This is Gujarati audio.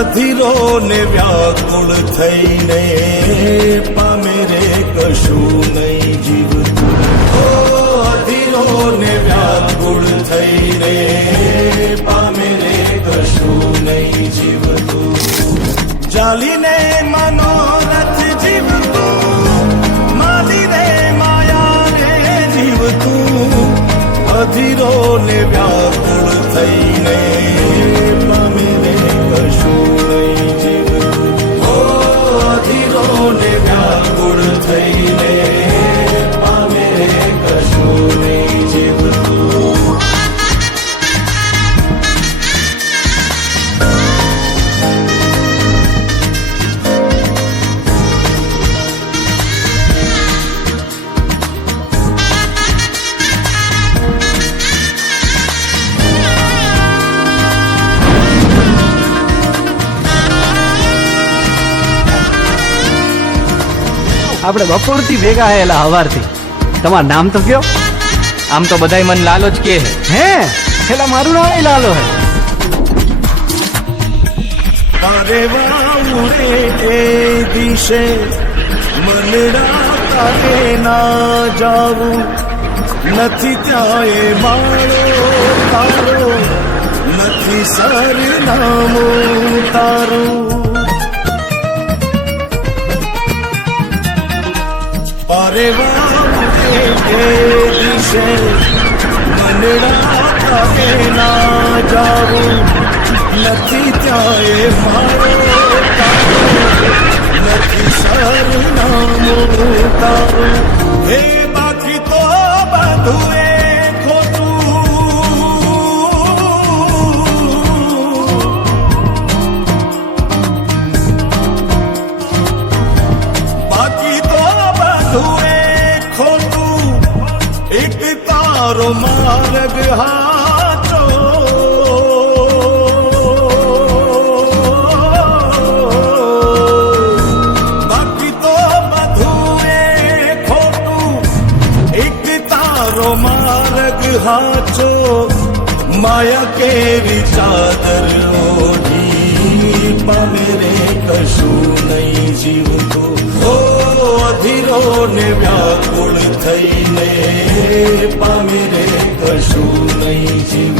અધીરો ને વ્યાકુળ થઈને પામે રે કશું નહીં જીવતું. ઓ અધીરો ને વ્યાકુળ થઈને પામે રે કશું નહીં જીવતું. ચાલીને મનોરથ જીવતું, માલીને માયા રે જીવતું. અધીરો ને વ્યાકુળ થઈને પામે રે કશું નહીં જીવતું. ઓ અધીરો ને વ્યાકુળ થઈને પામે રે કશું નહીં જીવતું. આપણે બપોરથી ભેગા આયેલા હવારથી. તમારું નામ તો કયો? આમ તો બધાય મન લાલો જ કે હે પેલા મારું નામ લાલો હે. અરે વાઉ રે એ દિશે મનડા તારે ના જાવું, નથી ત્યાં એ માળો તારો, નથી સરનામું તારું. અરે વાઉ રે એ દિશે મનડા તારે ના જાવું, નથી ત્યાં એ મારો તારો, નથી સરનામું તારું. હે બાકી તો બધું એ ખોટું, બાકી તો બધું એ ખોટું, એક તારો માર્ગ હાચો. બાકી તો બધું એ ખોટું, એક તારો માર્ગ હાચો. માયા કેવી ચાદર ઓઢી પામે રે કશું નહીં જીવતું. ઓ અધીરો ને વ્યાકુળ થઈને પામે રે કશું નહીં જીવતું.